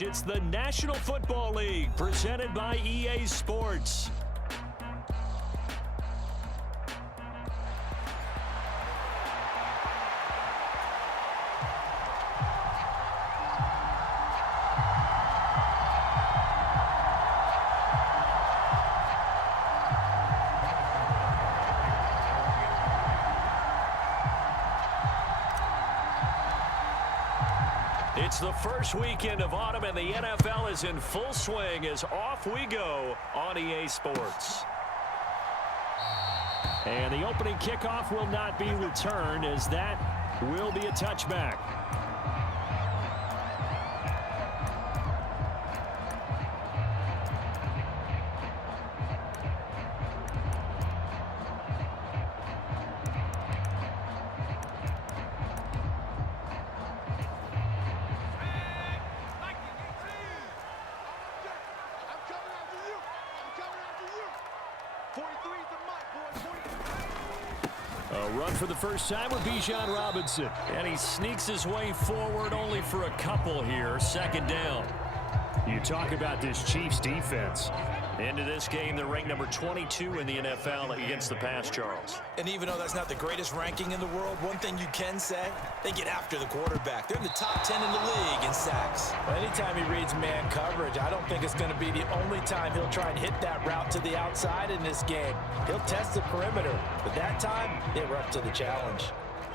It's the National Football League presented by EA Sports. It's the first weekend of autumn, and the NFL is in full swing as off we go on EA Sports. And the opening kickoff will not be returned, as that will be a touchback. A run for the first time with Bijan Robinson. And he sneaks his way forward only for a couple here. Second down. You talk about this Chiefs defense. Into this game, they're ranked number 22 in the NFL against the pass, Charles. And even though that's not the greatest ranking in the world, one thing you can say, they get after the quarterback. They're in the top 10 in the league in sacks. Well, anytime he reads man coverage, I don't think it's going to be the only time he'll try and hit that route to the outside in this game. He'll test the perimeter, but that time, they were up to the challenge.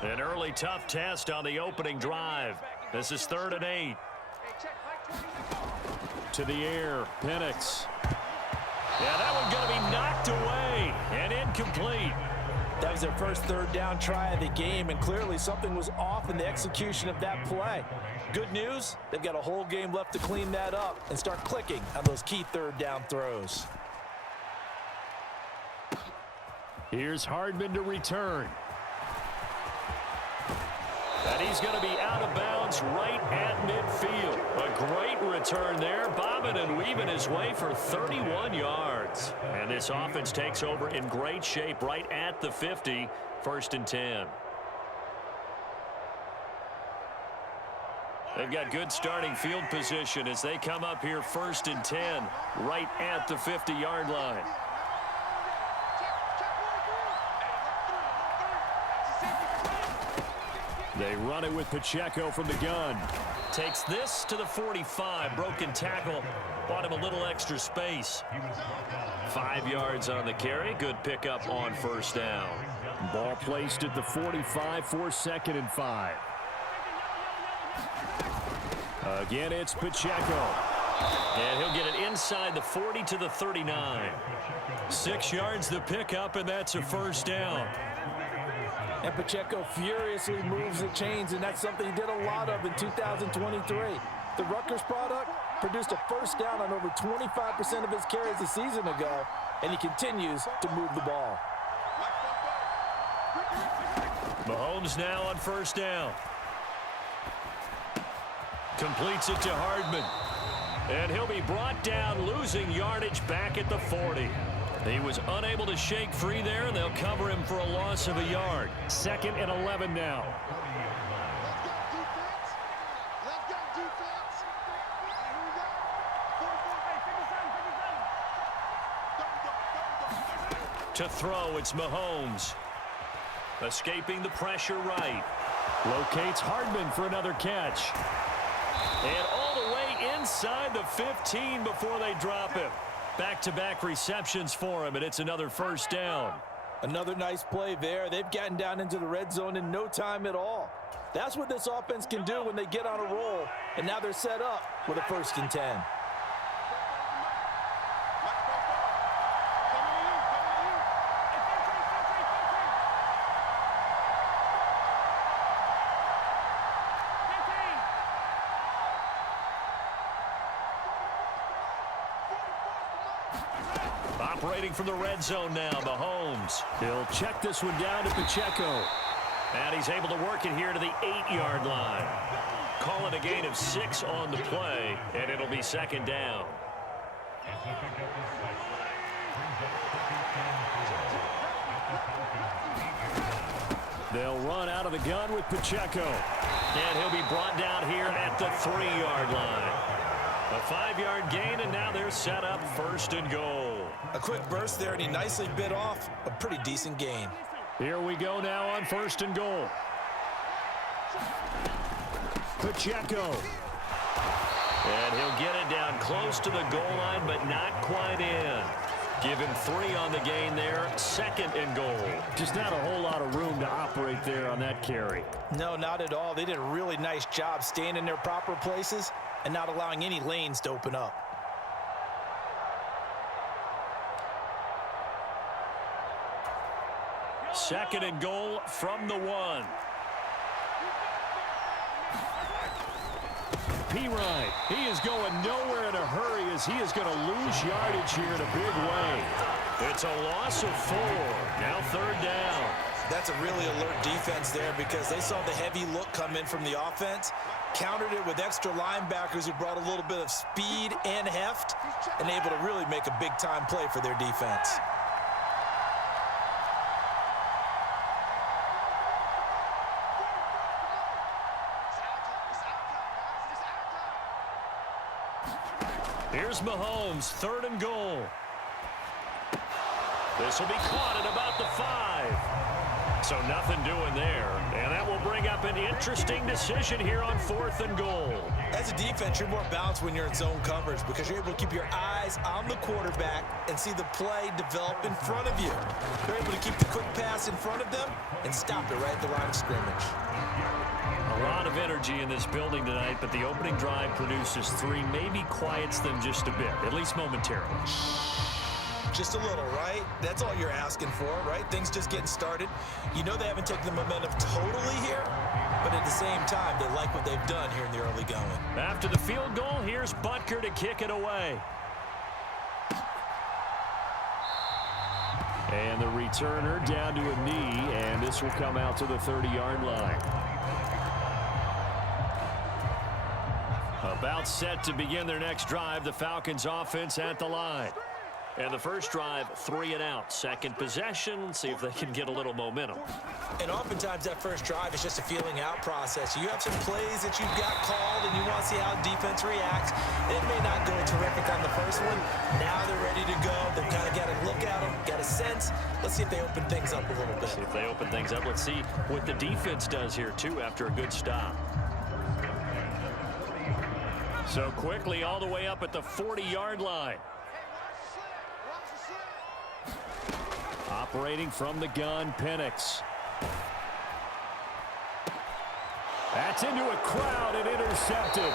An early tough test on the opening drive. This is 3rd and 8. To the air, Penix. Yeah, that one's going to be knocked away and incomplete. That was their first third down try of the game, and clearly something was off in the execution of that play. Good news, they've got a whole game left to clean that up and start clicking on those key third down throws. Here's Hardman to return. And he's going to be out of bounds right at midfield. A great return there, bobbing and weaving his way for 31 yards. And this offense takes over in great shape right at the 50, 1st and 10. They've got good starting field position as they come up here 1st and 10, right at the 50-yard line. They run it with Pacheco from the gun. Takes this to the 45. Broken tackle. Bought him a little extra space. 5 yards on the carry. Good pickup on 1st down. Ball placed at the 45 for 2nd and 5. Again, it's Pacheco. And he'll get it inside the 40 to the 39. 6 yards the pickup, and that's a 1st down. And Pacheco furiously moves the chains, and that's something he did a lot of in 2023. The Rutgers product produced a 1st down on over 25% of his carries a season ago, and he continues to move the ball. Mahomes now on 1st down. Completes it to Hardman. And he'll be brought down, losing yardage back at the 40. He was unable to shake free there, and they'll cover him for a loss of a yard. 2nd and 11 now. To throw, it's Mahomes. Escaping the pressure right. Locates Hardman for another catch. And all the way inside the 15 before they drop him. Back-to-back receptions for him, and it's another 1st down. Another nice play there. They've gotten down into the red zone in no time at all. That's what this offense can do when they get on a roll, and now they're set up with a 1st and 10. Operating from the red zone now, Mahomes. He'll check this one down to Pacheco. And he's able to work it here to the 8-yard line. Call it a gain of 6 on the play, and it'll be 2nd down. They'll run out of the gun with Pacheco. And he'll be brought down here at the 3-yard line. A 5-yard gain, and now they're set up 1st and goal. A quick burst there, and he nicely bit off a pretty decent gain. Here we go now on 1st and goal. Pacheco. And he'll get it down close to the goal line, but not quite in. Give him 3 on the gain there. 2nd and goal. Just not a whole lot of room to operate there on that carry. No, not at all. They did a really nice job staying in their proper places and not allowing any lanes to open up. Second and goal from the 1. P-Ryan, he is going nowhere in a hurry as he is going to lose yardage here in a big way. It's a loss of 4. Now 3rd down. That's a really alert defense there because they saw the heavy look come in from the offense, countered it with extra linebackers who brought a little bit of speed and heft, and able to really make a big-time play for their defense. Here's Mahomes, 3rd and goal. This will be caught at about the 5. So nothing doing there. And that will bring up an interesting decision here on 4th and goal. As a defense, you're more balanced when you're in zone coverage because you're able to keep your eyes on the quarterback and see the play develop in front of you. They're able to keep the quick pass in front of them and stop it right at the line of scrimmage. A lot of energy in this building tonight, but the opening drive produces 3, maybe quiets them just a bit, at least momentarily. Just a little, right? That's all you're asking for, right? Things just getting started. You know they haven't taken the momentum totally here, but at the same time, they like what they've done here in the early going. After the field goal, here's Butker to kick it away. And the returner down to a knee, and this will come out to the 30-yard line. About set to begin their next drive, the Falcons offense at the line. And the first drive, 3 and out. Second possession, see if they can get a little momentum. And oftentimes that first drive is just a feeling out process. You have some plays that you've got called and you want to see how defense reacts. It may not go terrific on the first one. Now they're ready to go. They've kind of got to look at them, got a sense. Let's see if they open things up a little bit. See if they open things up. Let's see what the defense does here, too, after a good stop. So quickly all the way up at the 40-yard line. Operating from the gun, Penix. That's into a crowd and intercepted.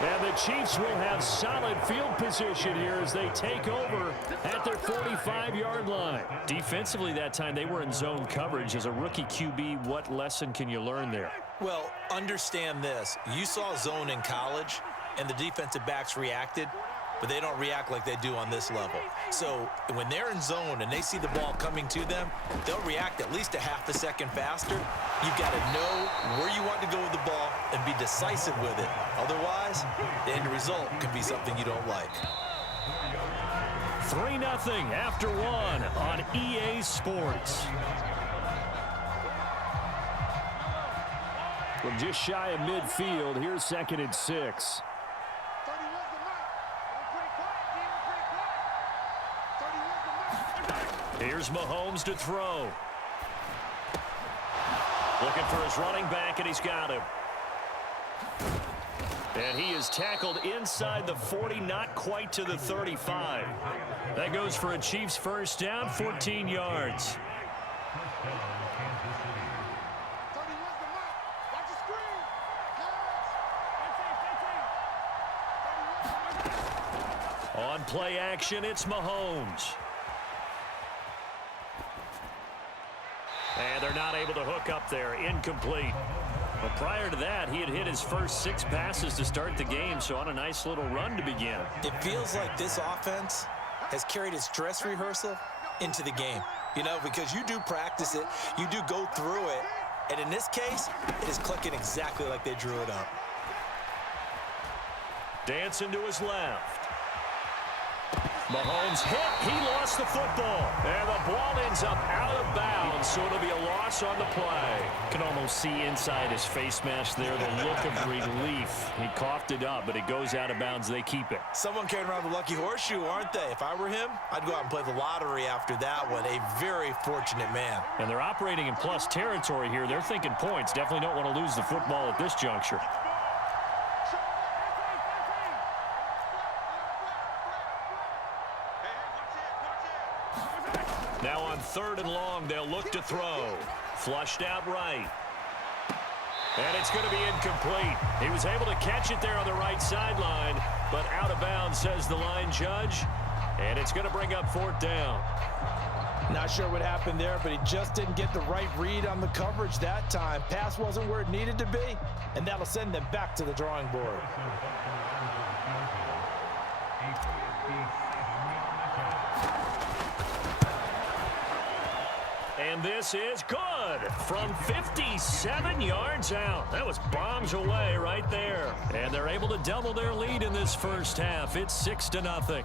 And the Chiefs will have solid field position here as they take over at their 45-yard line. Defensively that time, they were in zone coverage. As a rookie QB, what lesson can you learn there? Well, understand this. You saw zone in college, and the defensive backs reacted, but they don't react like they do on this level. So when they're in zone and they see the ball coming to them, they'll react at least a half a second faster. You've got to know where you want to go with the ball and be decisive with it. Otherwise, the end result can be something you don't like. 3-0 after 1 on EA Sports. From just shy of midfield, here's 2nd and 6. Here's Mahomes to throw. Looking for his running back, and he's got him. And he is tackled inside the 40, not quite to the 35. That goes for a Chiefs first down, 14 yards. On play action, it's Mahomes. And they're not able to hook up there. Incomplete. But prior to that, he had hit his first 6 passes to start the game, so on a nice little run to begin. It feels like this offense has carried its dress rehearsal into the game. You know, because you do practice it, you do go through it, and in this case, it is clicking exactly like they drew it up. Dancing to his left. Mahomes hit. He lost the football. And the ball ends up out of bounds, so it'll be a loss on the play. Can almost see inside his face mask there the look of relief. He coughed it up, but it goes out of bounds. They keep it. Someone carrying around the lucky horseshoe, aren't they? If I were him, I'd go out and play the lottery after that one. A very fortunate man. And they're operating in plus territory here. They're thinking points. Definitely don't want to lose the football at this juncture. Now on 3rd and long, they'll look to throw. Flushed out right. And it's going to be incomplete. He was able to catch it there on the right sideline, but out of bounds, says the line judge. And it's going to bring up 4th down. Not sure what happened there, but he just didn't get the right read on the coverage that time. Pass wasn't where it needed to be, and that'll send them back to the drawing board. And this is good from 57 yards out. That was bombs away right there. And they're able to double their lead in this first half. It's 6-0.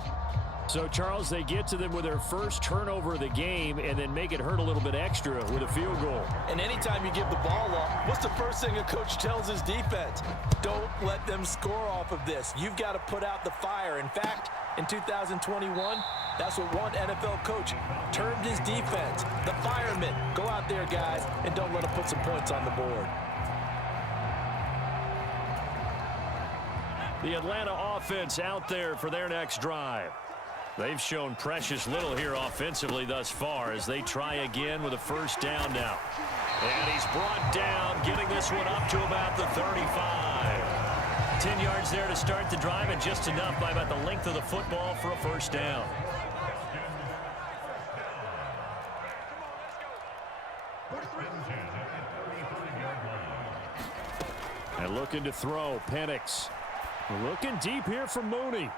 So, Charles, they get to them with their first turnover of the game and then make it hurt a little bit extra with a field goal. And anytime you give the ball up, what's the first thing a coach tells his defense? Don't let them score off of this. You've got to put out the fire. In fact, in 2021, that's what one NFL coach termed his defense. The firemen. Go out there, guys, and don't let them put some points on the board. The Atlanta offense out there for their next drive. They've shown precious little here offensively thus far as they try again with a first down now. And he's brought down, getting this one up to about the 35. 10 yards there to start the drive, and just enough by about the length of the football for a first down. And looking to throw, Penix. Looking deep here from Mooney.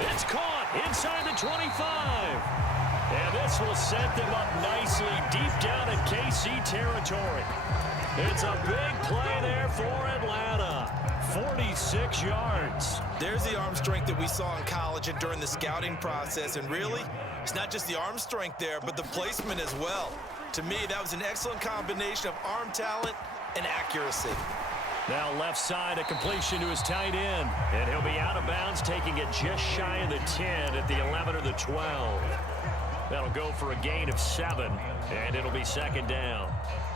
It's caught inside the 25. And this will set them up nicely deep down in KC territory. It's a big play there for Atlanta. 46 yards. There's the arm strength that we saw in college and during the scouting process. And really, it's not just the arm strength there, but the placement as well. To me, that was an excellent combination of arm talent and accuracy. Now left side, a completion to his tight end. And he'll be out of bounds, taking it just shy of the 10 at the 11 or the 12. That'll go for a gain of 7, and it'll be second down.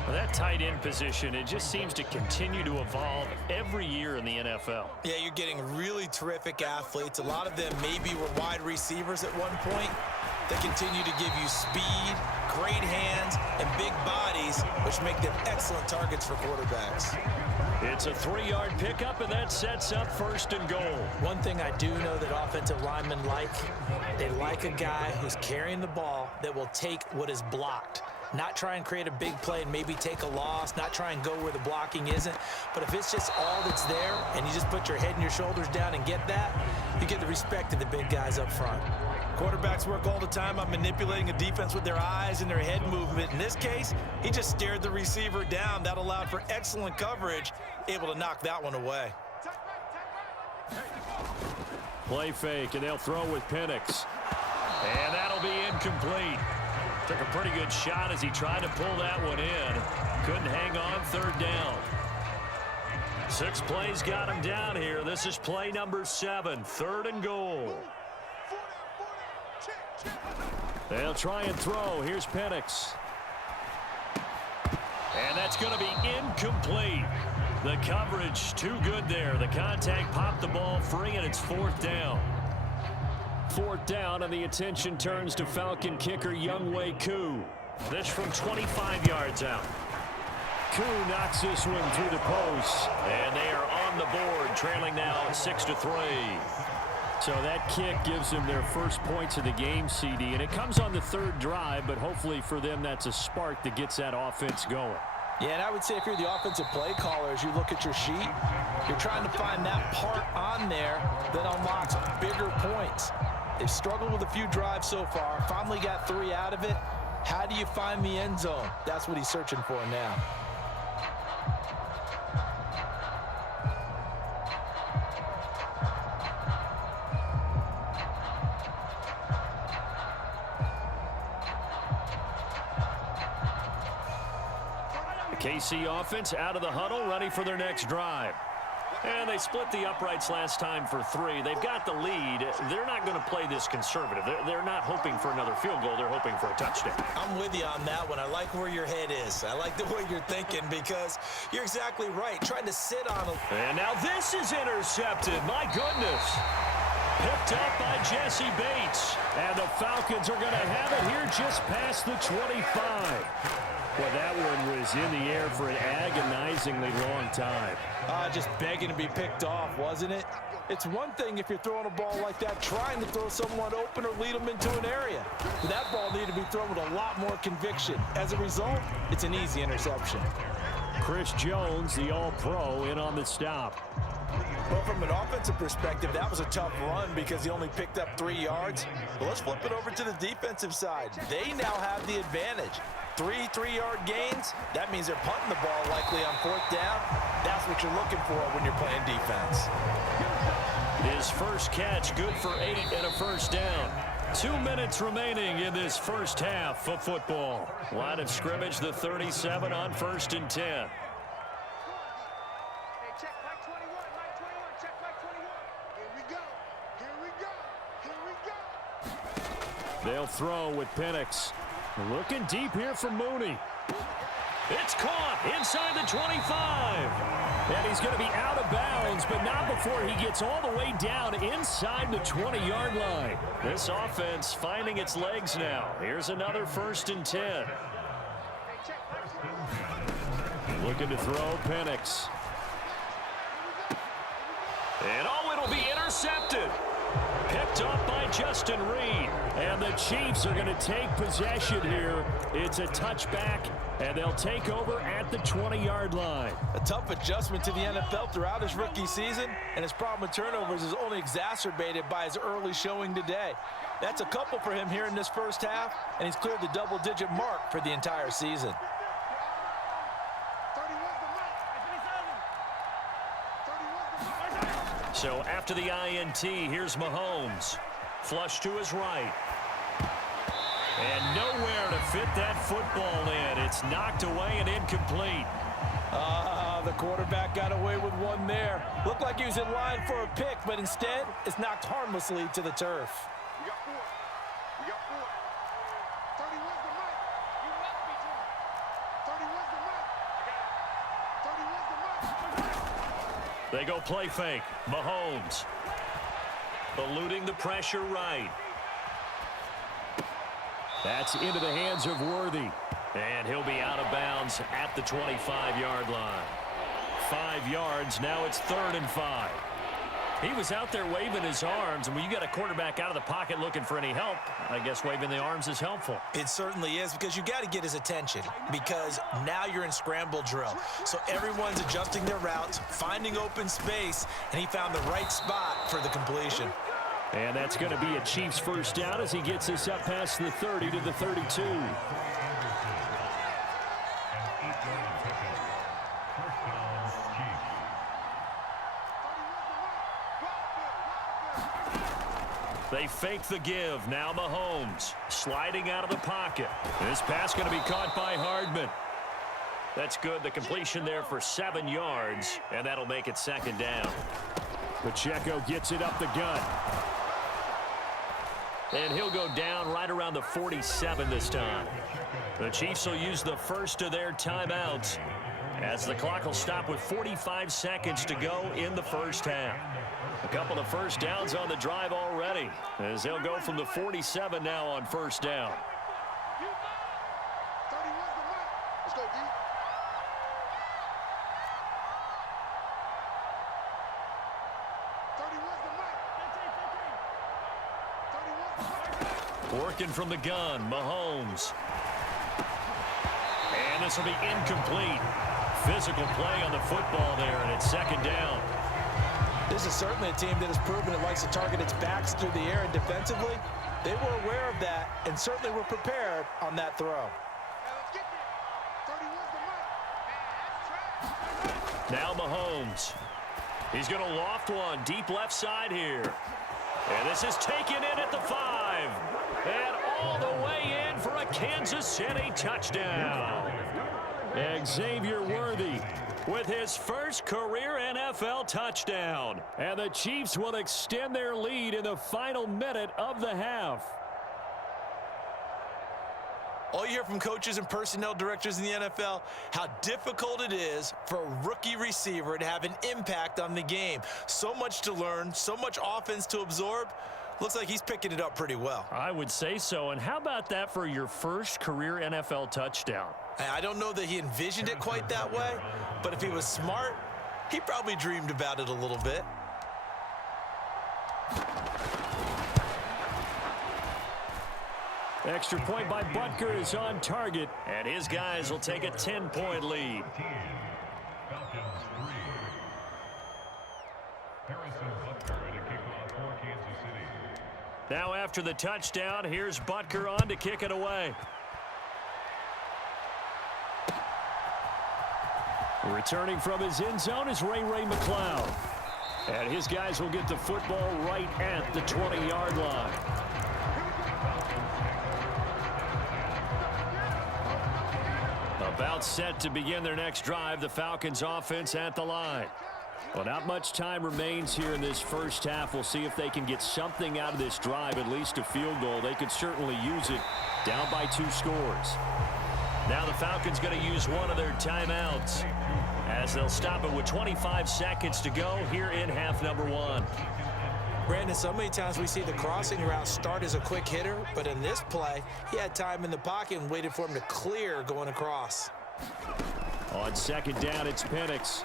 Well, that tight end position, it just seems to continue to evolve every year in the NFL. Yeah, you're getting really terrific athletes. A lot of them maybe were wide receivers at one point. They continue to give you speed, great hands, and big bodies, which make them excellent targets for quarterbacks. It's a 3-yard pickup, and that sets up 1st and goal. One thing I do know that offensive linemen like, they like a guy who's carrying the ball that will take what is blocked. Not try and create a big play and maybe take a loss, not try and go where the blocking isn't. But if it's just all that's there and you just put your head and your shoulders down and get that, you get the respect of the big guys up front. Quarterbacks work all the time on manipulating a defense with their eyes and their head movement. In this case, he just stared the receiver down. That allowed for excellent coverage, able to knock that one away. Play fake, and they'll throw with Penix. And that'll be incomplete. Took a pretty good shot as he tried to pull that one in. Couldn't hang on, 3rd down. 6 plays got him down here. This is play number 7, 3rd and goal. They'll try and throw. Here's Penix. And that's going to be incomplete. The coverage too good there. The contact popped the ball free, and it's 4th down. 4th down, and the attention turns to Falcon kicker Younghoe Koo. This from 25 yards out. Koo knocks this one through the post, and they are on the board, trailing now 6-3. So that kick gives them their first points of the game, CD, and it comes on the 3rd drive, but hopefully for them that's a spark that gets that offense going. Yeah, and I would say if you're the offensive play caller, as you look at your sheet, you're trying to find that part on there that unlocks bigger points. They've struggled with a few drives so far, finally got 3 out of it. How do you find the end zone? That's what he's searching for now. KC offense out of the huddle, ready for their next drive. And they split the uprights last time for 3. They've got the lead. They're not going to play this conservative. They're not hoping for another field goal. They're hoping for a touchdown. I'm with you on that one. I like where your head is. I like the way you're thinking because you're exactly right. Trying to sit on them. And now this is intercepted. My goodness. Picked up by Jesse Bates. And the Falcons are going to have it here just past the 25. Well, that one was in the air for an agonizingly long time. Just begging to be picked off, wasn't it? It's one thing if you're throwing a ball like that, trying to throw someone open or lead them into an area. But that ball needed to be thrown with a lot more conviction. As a result, it's an easy interception. Chris Jones, the All-Pro, in on the stop. Well, from an offensive perspective, that was a tough run because he only picked up 3 yards. But let's flip it over to the defensive side. They now have the advantage. 3 3-yard gains, that means they're punting the ball likely on 4th down. That's what you're looking for when you're playing defense. His first catch, good for 8 and a first down. 2 minutes remaining in this first half of football. Line of scrimmage, the 37 on 1st and 10. They'll throw with Penix. Looking deep here for Mooney. It's caught inside the 25. And he's going to be out of bounds, but not before he gets all the way down inside the 20-yard line. This offense finding its legs now. Here's another 1st and 10. Looking to throw Penix. And oh, it'll be intercepted. Picked up by Justin Reed. And the Chiefs are going to take possession here. It's a touchback, and they'll take over at the 20-yard line. A tough adjustment to the NFL throughout his rookie season, and his problem with turnovers is only exacerbated by his early showing today. That's a couple for him here in this first half, and he's cleared the double-digit mark for the entire season. So after the INT, here's Mahomes. Flush to his right. And nowhere to fit that football in. It's knocked away and incomplete. The quarterback got away with one there. Looked like he was in line for a pick, but instead, it's knocked harmlessly to the turf. We got 4. We got 4. 31's the mic. You must be true. 31's the mic. I got it. 31's the mic. They go play fake. Mahomes. Eluding the pressure right. That's into the hands of Worthy. And he'll be out of bounds at the 25-yard line. 5 yards. Now it's 3rd and 5. He was out there waving his arms, and when you got a quarterback out of the pocket looking for any help, I guess waving the arms is helpful. It certainly is, because you got to get his attention, because now you're in scramble drill. So everyone's adjusting their routes, finding open space, and he found the right spot for the completion. And that's going to be a Chiefs first down as he gets this up past the 30 to the 32. They fake the give. Now Mahomes sliding out of the pocket. This pass going to be caught by Hardman. That's good. The completion there for 7 yards, and that'll make it 2nd down. Pacheco gets it up the gut. And he'll go down right around the 47 this time. The Chiefs will use the first of their timeouts as the clock will stop with 45 seconds to go in the first half. A couple of first downs on the drive already as they'll go from the 47 now on 1st down. 31's the mic. Let's go, D. 31's the mic. 31's the mic. Working from the gun, Mahomes. And this will be incomplete. Physical play on the football there, and it's 2nd down. This is certainly a team that has proven it likes to target its backs through the air, and defensively, they were aware of that and certainly were prepared on that throw. Now let's get there. 31's the mic. Man, that's trash. Now Mahomes. He's going to loft one deep left side here. And this is taken in at the 5. And all the way in for a Kansas City touchdown. Xavier Worthy with his first career NFL touchdown. And the Chiefs will extend their lead in the final minute of the half. All you hear from coaches and personnel directors in the NFL, how difficult it is for a rookie receiver to have an impact on the game. So much to learn, so much offense to absorb. Looks like he's picking it up pretty well. I would say so. And how about that for your first career NFL touchdown? I don't know that he envisioned it quite that way, but if he was smart, he probably dreamed about it a little bit. Extra point by Butker is on target, and his guys will take a 10-point lead. Now after the touchdown, here's Butker on to kick it away. Returning from his end zone is Ray McCloud. And his guys will get the football right at the 20-yard line. About set to begin their next drive, the Falcons offense at the line. Well, not much time remains here in this first half. We'll see if they can get something out of this drive, at least a field goal. They could certainly use it, down by 2 scores. Now the Falcons going to use one of their timeouts as they'll stop it with 25 seconds to go here in half number 1. Brandon, so many times we see the crossing route start as a quick hitter, but in this play, he had time in the pocket and waited for him to clear going across. On second down, it's Penix.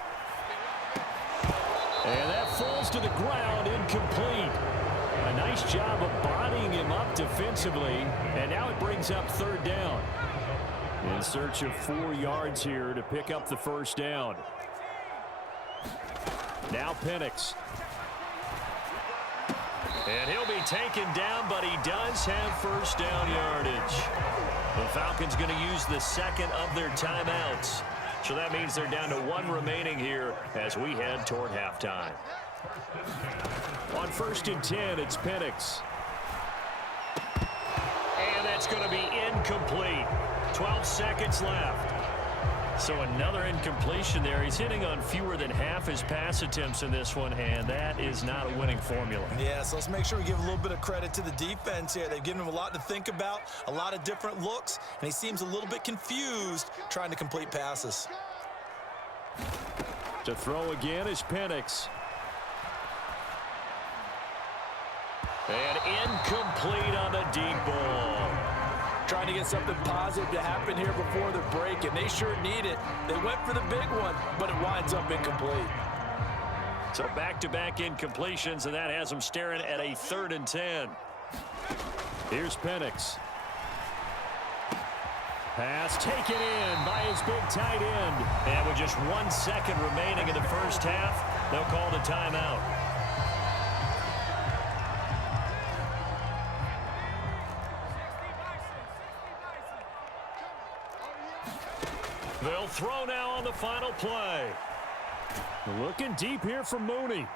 And that falls to the ground, incomplete. A nice job of bodying him up defensively, and now it brings up third down. In search of 4 yards here to pick up the first down. Now Penix. And he'll be taken down, but he does have first down yardage. The Falcons going to use the second of their timeouts. So that means they're down to 1 remaining here as we head toward halftime. On 1st and 10, it's Penix. And that's going to be incomplete. 12 seconds left. So another incompletion there. He's hitting on fewer than half his pass attempts in this one, and that is not a winning formula. Yeah, so let's make sure we give a little bit of credit to the defense here. They've given him a lot to think about, a lot of different looks, and he seems a little bit confused trying to complete passes. To throw again is Penix. And incomplete on the deep ball. Trying to get something positive to happen here before the break, and they sure need it. They went for the big one, but it winds up incomplete. So back-to-back incompletions, and that has them staring at a 3rd and 10. Here's Penix. Pass taken in by his big tight end. And with just 1 second remaining in the first half, they'll call the timeout. They'll throw now on the final play. Looking deep here from Mooney.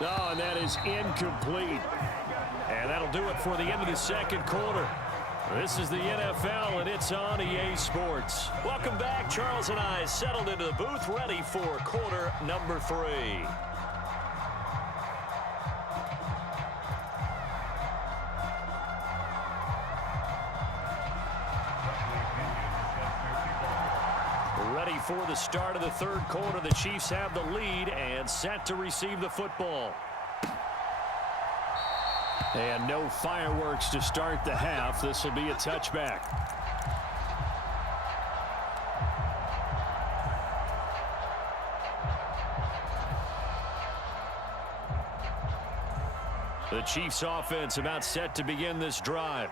Oh, and that is incomplete. And that'll do it for the end of the second quarter. This is the NFL, and it's on EA Sports. Welcome back. Charles and I settled into the booth, ready for quarter number 3. Ready for the start of the third quarter. The Chiefs have the lead and set to receive the football. And no fireworks to start the half. This will be a touchback. The Chiefs offense about set to begin this drive.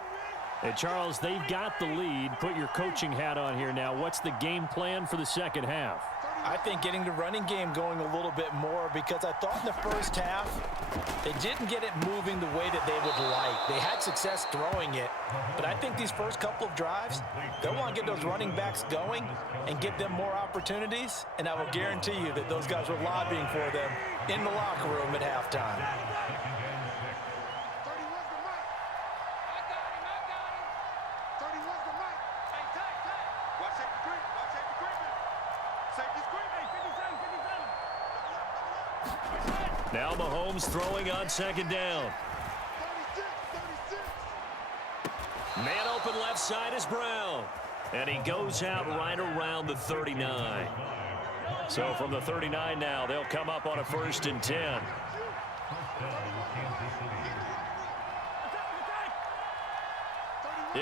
And Charles, they've got the lead. Put your coaching hat on here now. What's the game plan for the second half? I think getting the running game going a little bit more, because I thought in the first half they didn't get it moving the way that they would like. They had success throwing it, but I think these first couple of drives, they'll want to get those running backs going and give them more opportunities, and I will guarantee you that those guys were lobbying for them in the locker room at halftime. Now Mahomes throwing on second down. 36. Man open left side is Brown. And he goes out right around the 39. So from the 39 now, they'll come up on a 1st and 10.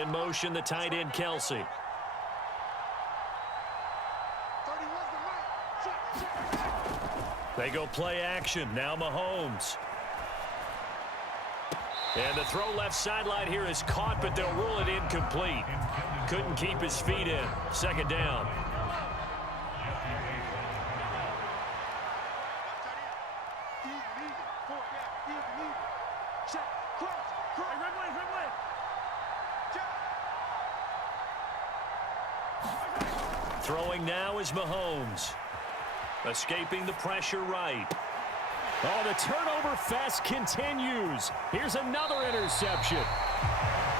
In motion, the tight end, Kelsey. They go play action. Now Mahomes. And the throw left sideline here is caught, but they'll rule it incomplete. Couldn't keep his feet in. Second down. Throwing now is Mahomes. Escaping the pressure right. Oh, the turnover fest continues. Here's another interception.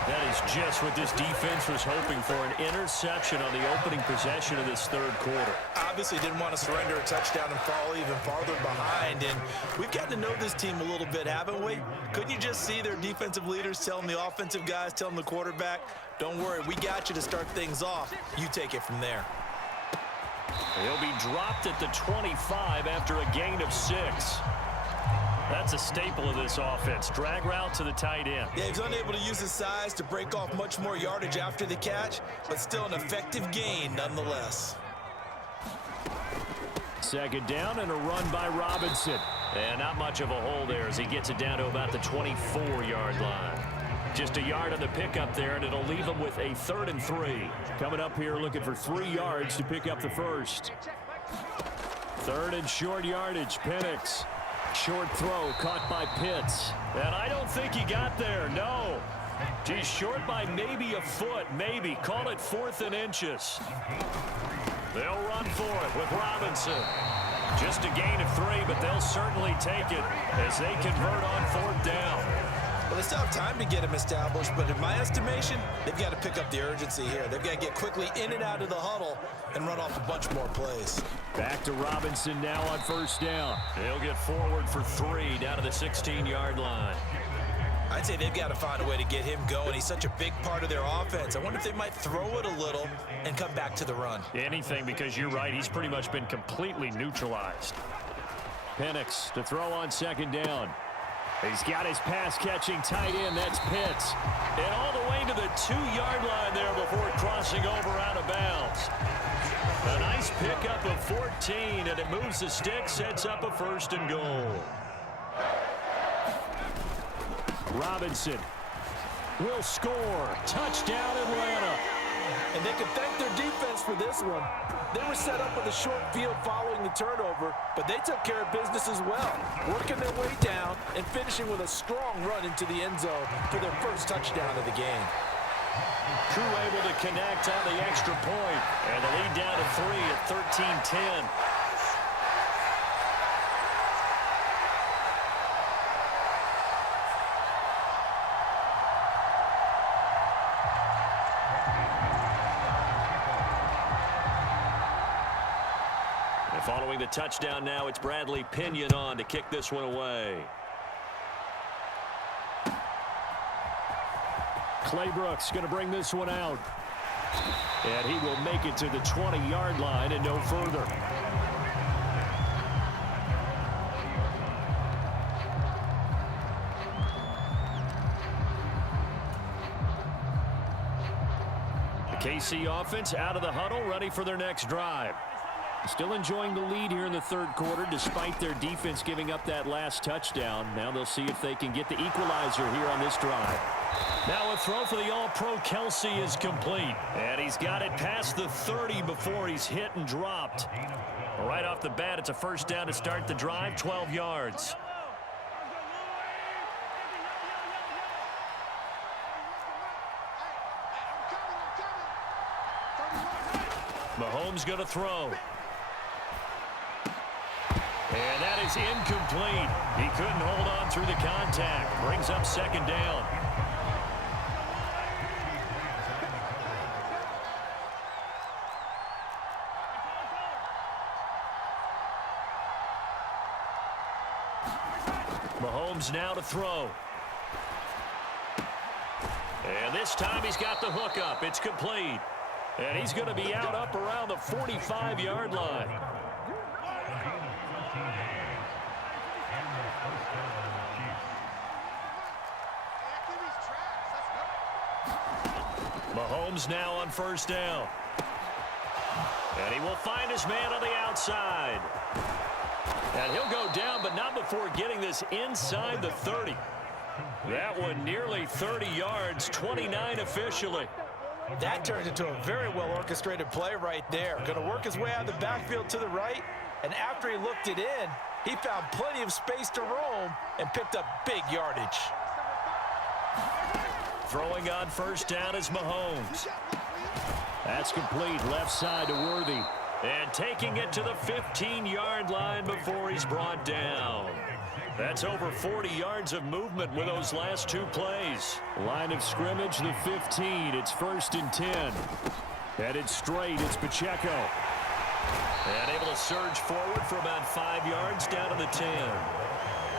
That is just what this defense was hoping for, an interception on the opening possession of this third quarter. Obviously didn't want to surrender a touchdown and fall even farther behind, and we've gotten to know this team a little bit, haven't we? Couldn't you just see their defensive leaders telling the offensive guys, telling the quarterback, don't worry, we got you to start things off. You take it from there. He'll be dropped at the 25 after a gain of 6. That's a staple of this offense. Drag route to the tight end. Yeah, he's unable to use his size to break off much more yardage after the catch, but still an effective gain nonetheless. Second down and a run by Robinson. And not much of a hole there as he gets it down to about the 24-yard line. Just a yard on the pickup there, and it'll leave him with a 3rd and 3. Coming up here looking for 3 yards to pick up the first. 3rd and short yardage, Penix. Short throw caught by Pitts. And I don't think he got there, no. He's short by maybe a foot, maybe. Call it 4th and inches. They'll run for it with Robinson. Just a gain of 3, but they'll certainly take it as they convert on 4th down. Well, they still have time to get him established, but in my estimation, they've got to pick up the urgency here. They've got to get quickly in and out of the huddle and run off a bunch more plays. Back to Robinson now on 1st down. He'll get forward for 3 down to the 16-yard line. I'd say they've got to find a way to get him going. He's such a big part of their offense. I wonder if they might throw it a little and come back to the run. Anything, because you're right. He's pretty much been completely neutralized. Penix to throw on 2nd down. He's got his pass-catching tight end. That's Pitts. And all the way to the 2-yard line there before crossing over out of bounds. A nice pickup of 14, and it moves the stick, sets up a 1st and goal. Robinson will score. Touchdown, Atlanta. And they can thank their defense for this one. They were set up with a short field following the turnover, but they took care of business as well, working their way down and finishing with a strong run into the end zone for their first touchdown of the game. Crew able to connect on the extra point, and the lead down to 3 at 13-10. Following the touchdown now, it's Bradley Pinion on to kick this one away. Clay Brooks going to bring this one out. And he will make it to the 20-yard line and no further. The KC offense out of the huddle, ready for their next drive. Still enjoying the lead here in the third quarter despite their defense giving up that last touchdown. Now they'll see if they can get the equalizer here on this drive. Now a throw for the All-Pro Kelsey is complete. And he's got it past the 30 before he's hit and dropped. Right off the bat, it's a 1st down to start the drive, 12 yards. Mahomes going to throw. And that is incomplete. He couldn't hold on through the contact. Brings up 2nd down. Mahomes now to throw. And this time he's got the hook up. It's complete. And he's going to be out up around the 45-yard line. Mahomes now on first down. And he will find his man on the outside. And he'll go down, but not before getting this inside the 30. That one nearly 30 yards, 29 officially. That turned into a very well-orchestrated play right there. Going to work his way out of the backfield to the right, and after he looked it in, he found plenty of space to roam and picked up big yardage. Throwing on first down is Mahomes. That's complete, left side to Worthy. And taking it to the 15-yard line before he's brought down. That's over 40 yards of movement with those last two plays. Line of scrimmage, the 15. It's 1st and 10. Headed straight, it's Pacheco. And able to surge forward for about 5 yards down to the 10.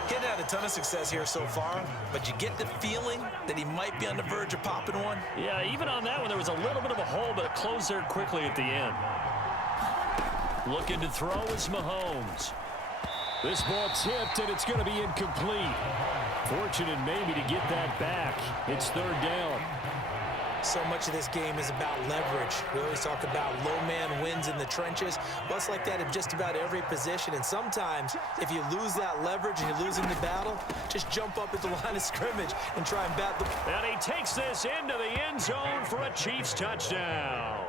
He hadn't had a ton of success here so far, but you get the feeling that he might be on the verge of popping one. Yeah, even on that one, there was a little bit of a hole, but it closed there quickly at the end. Looking to throw is Mahomes. This ball tipped, and it's going to be incomplete. Fortunate maybe to get that back. It's 3rd down. So much of this game is about leverage. We always talk about low man wins in the trenches. Well, it's like that in just about every position. And sometimes, if you lose that leverage and you're losing the battle, just jump up at the line of scrimmage and try and bat the... And he takes this into the end zone for a Chiefs touchdown.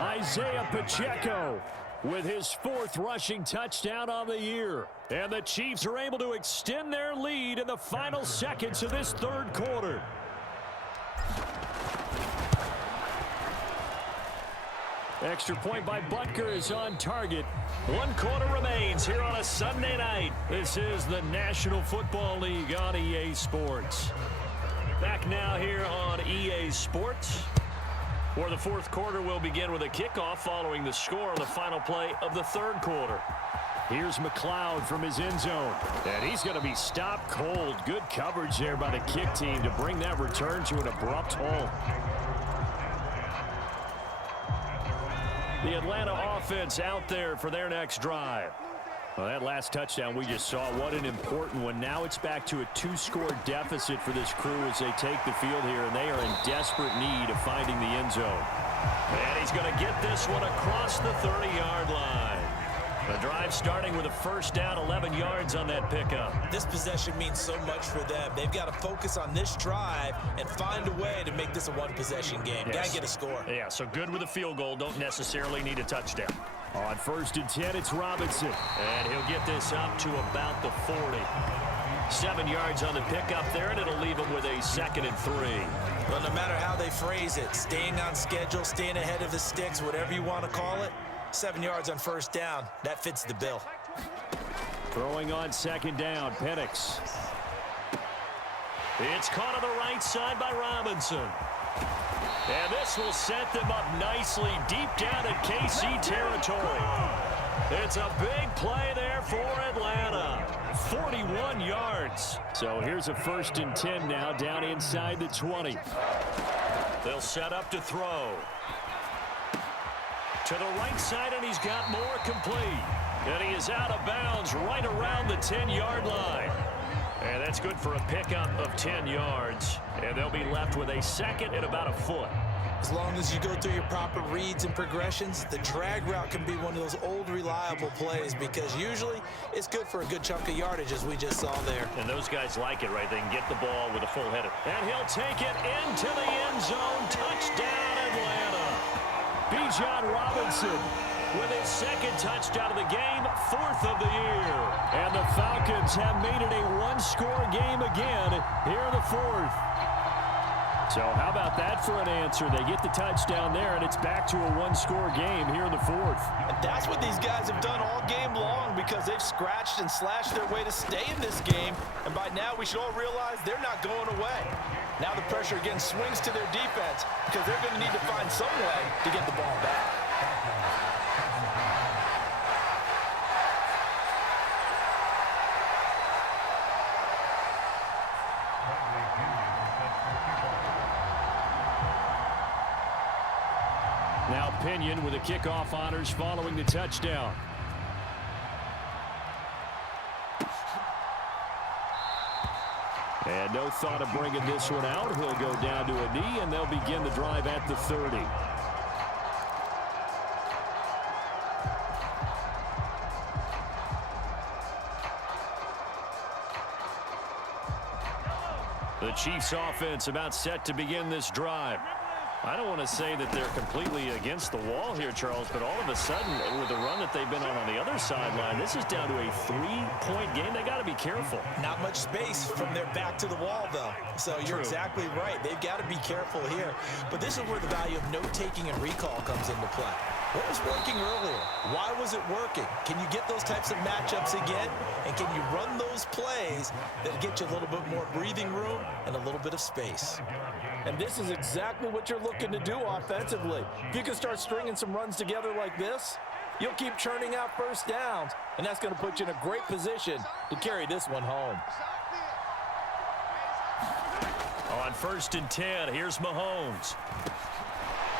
Isaiah Pacheco with his 4th rushing touchdown on the year. And the Chiefs are able to extend their lead in the final seconds of this 3rd quarter. Extra point by Butker is on target. 1 quarter remains here on a Sunday night. This is the National Football League on EA Sports. Back now here on EA Sports. For the 4th quarter, we'll begin with a kickoff following the score on the final play of the 3rd quarter. Here's McLeod from his end zone. And he's going to be stopped cold. Good coverage there by the kick team to bring that return to an abrupt halt. The Atlanta offense out there for their next drive. Well, that last touchdown we just saw, what an important one. Now it's back to a 2-score deficit for this crew as they take the field here, and they are in desperate need of finding the end zone. And he's going to get this one across the 30-yard line. The drive starting with a first down, 11 yards on that pickup. This possession means so much for them. They've got to focus on this drive and find a way to make this a one-possession game. Yes. Got to get a score. Yeah, so good with a field goal. Don't necessarily need a touchdown. On 1st and 10, it's Robinson. And he'll get this up to about the 40. 7 yards on the pickup there, and it'll leave him with a 2nd and 3. Well, no matter how they phrase it, staying on schedule, staying ahead of the sticks, whatever you want to call it, 7 yards on first down. That fits the bill. Throwing on 2nd down, Penix. It's caught on the right side by Robinson. And this will set them up nicely deep down in KC territory. It's a big play there for Atlanta. 41 yards. So here's a 1st and 10 now down inside the 20. They'll set up to throw. To the right side, and he's got more complete. And he is out of bounds right around the 10-yard line. And that's good for a pickup of 10 yards. And they'll be left with a 2nd and about a foot. As long as you go through your proper reads and progressions, the drag route can be one of those old reliable plays because usually it's good for a good chunk of yardage as we just saw there. And those guys like it, right? They can get the ball with a full header. And he'll take it into the end zone. Touchdown, Atlanta. Bijan Robinson with his 2nd touchdown of the game, 4th of the year. And the Falcons have made it a 1-score game again here in the 4th. So how about that for an answer? They get the touchdown there, and it's back to a 1-score game here in the 4th. And that's what these guys have done all game long because they've scratched and slashed their way to stay in this game. And by now, we should all realize they're not going away. Now the pressure again swings to their defense because they're going to need to find some way to get the ball back. Pinion with the kickoff honors following the touchdown. And no thought of bringing this one out. He'll go down to a knee, and they'll begin the drive at the 30. The Chiefs offense about set to begin this drive. I don't want to say that they're completely against the wall here, Charles, but all of a sudden, with the run that they've been on the other sideline, this is down to a 3-point game. They got to be careful. Not much space from their back to the wall, though. So you're exactly right. They've got to be careful here. But this is where the value of note-taking and recall comes into play. What was working earlier? Why was it working? Can you get those types of matchups again? And can you run those plays that get you a little bit more breathing room and a little bit of space? And this is exactly what you're looking to do offensively. If you can start stringing some runs together like this, you'll keep churning out first downs, and that's going to put you in a great position to carry this one home. On 1st and 10, here's Mahomes.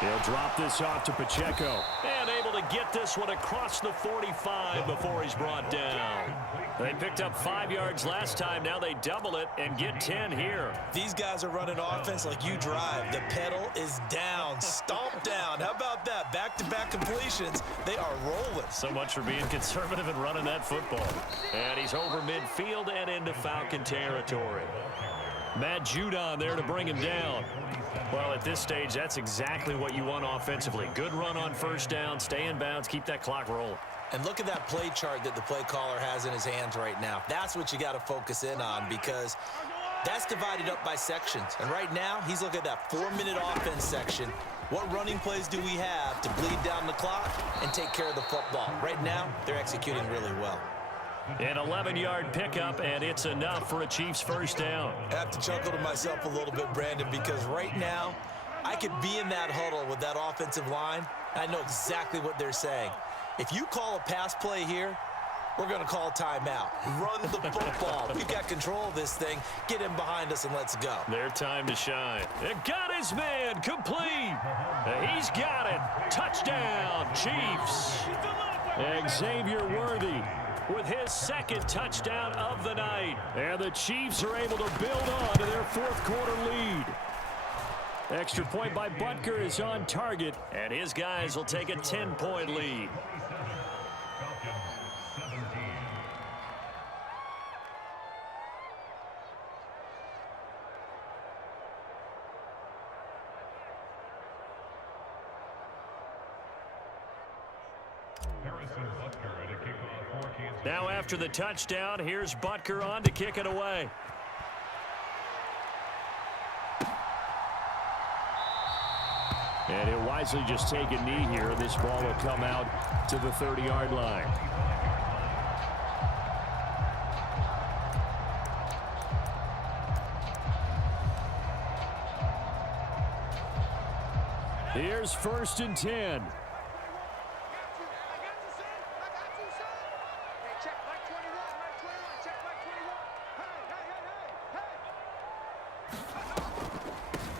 He'll drop this off to Pacheco. And able to get this one across the 45 before he's brought down. They picked up 5 yards last time. Now they double it and get 10 here. These guys are running offense like you drive. The pedal is down, stomp down. How about that? Back-to-back completions. They are rolling. So much for being conservative and running that football. And he's over midfield and into Falcon territory. Matt Judon there to bring him down. Well, at this stage, that's exactly what you want offensively. Good run on first down, stay in bounds, keep that clock rolling. And look at that play chart that the play caller has in his hands right now. That's what you got to focus in on, because that's divided up by sections. And right now, he's looking at that 4-minute offense section. What running plays do we have to bleed down the clock and take care of the football? Right now, they're executing really well. An 11-yard pickup, and it's enough for a Chiefs first down. I have to chuckle to myself a little bit, Brandon, because right now, I could be in that huddle with that offensive line. I know exactly what they're saying. If you call a pass play here, we're going to call timeout. Run the football. We've got control of this thing. Get him behind us and let's go. Their time to shine. It got his man complete. He's got it. Touchdown, Chiefs. Xavier Worthy with his 2nd touchdown of the night. And the Chiefs are able to build on to their 4th quarter lead. Extra point by Butker is on target, and his guys will take a 10-point lead. Now after the touchdown, here's Butker on to kick it away. And he'll wisely just take a knee here. This ball will come out to the 30-yard line. Here's 1st and 10.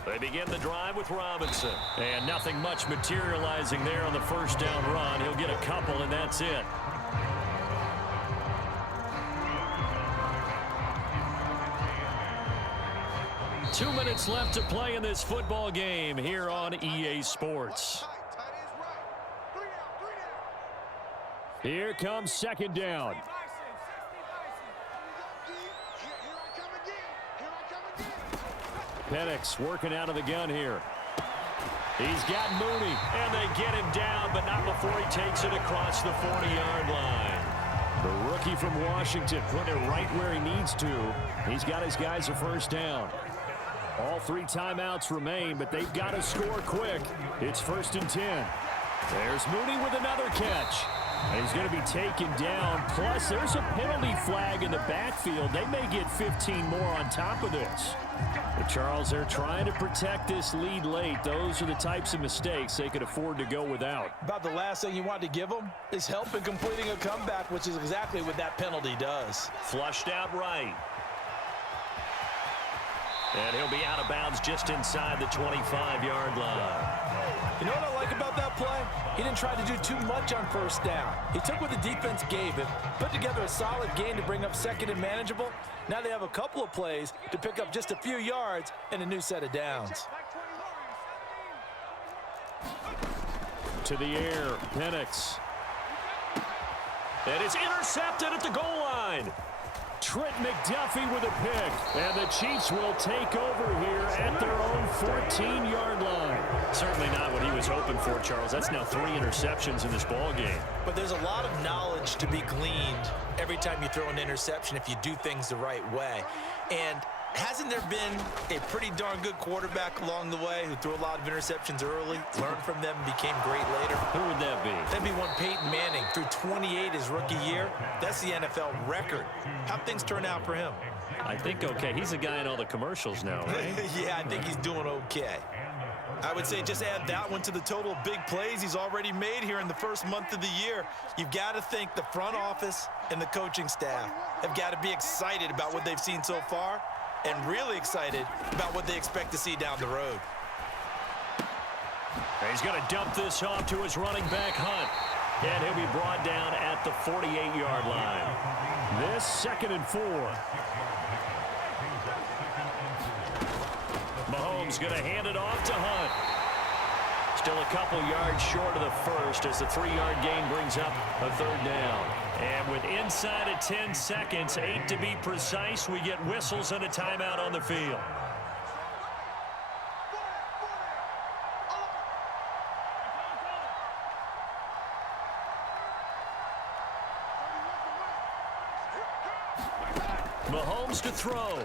They begin the drive with Robinson. And nothing much materializing there on the first down run. He'll get a couple, and that's it. Two minutes left to play in this football game here on EA Sports. Here comes 2nd down. Penix working out of the gun here. He's got Mooney, and they get him down, but not before he takes it across the 40-yard line. The rookie from Washington putting it right where he needs to. He's got his guys a first down. All 3 timeouts remain, but they've got to score quick. It's 1st and 10. There's Mooney with another catch. And he's going to be taken down. Plus, there's a penalty flag in the backfield. They may get 15 more on top of this. But Charles, they're trying to protect this lead late. Those are the types of mistakes they could afford to go without. About the last thing you want to give them is help in completing a comeback, which is exactly what that penalty does. Flushed out right. And he'll be out of bounds just inside the 25-yard line. You know what I like about that play? He didn't try to do too much on first down. He took what the defense gave him, put together a solid game to bring up second and manageable. Now they have a couple of plays to pick up just a few yards and a new set of downs. To the air, Penix. And it's intercepted at the goal line. Trent McDuffie with a pick. And the Chiefs will take over here at their own 14-yard line. Certainly not what he was hoping for, Charles. That's now 3 interceptions in this ball game. But there's a lot of knowledge to be gleaned every time you throw an interception if you do things the right way. And hasn't there been a pretty darn good quarterback along the way who threw a lot of interceptions early, learned from them, and became great later? Who would that be? That'd be one Peyton Manning, threw 28 his rookie year. That's the NFL record. How'd things turn out for him? I think okay. He's a guy in all the commercials now, right? Yeah, I think he's doing okay. I would say just add that one to the total of big plays he's already made here in the first month of the year. You've got to think the front office and the coaching staff have got to be excited about what they've seen so far and really excited about what they expect to see down the road. He's going to dump this off to his running back, Hunt. And he'll be brought down at the 48-yard line. This 2nd and 4. Mahomes going to hand it off to Hunt. Still a couple yards short of the first as the 3-yard gain brings up a 3rd down. And with inside of 10 seconds, 8 to be precise, we get whistles and a timeout on the field. Mahomes to throw.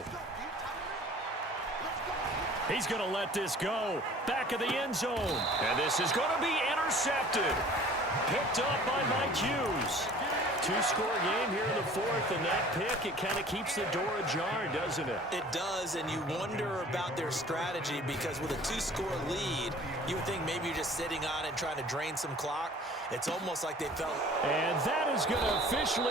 He's going to let this go. Back of the end zone. And this is going to be intercepted. Picked up by Mike Hughes. 2-score game here in the 4th, and that pick, it kind of keeps the door ajar, doesn't it? It does, and you wonder about their strategy because with a 2-score lead, you would think maybe you're just sitting on it and trying to drain some clock. It's almost like they felt. And that is going to officially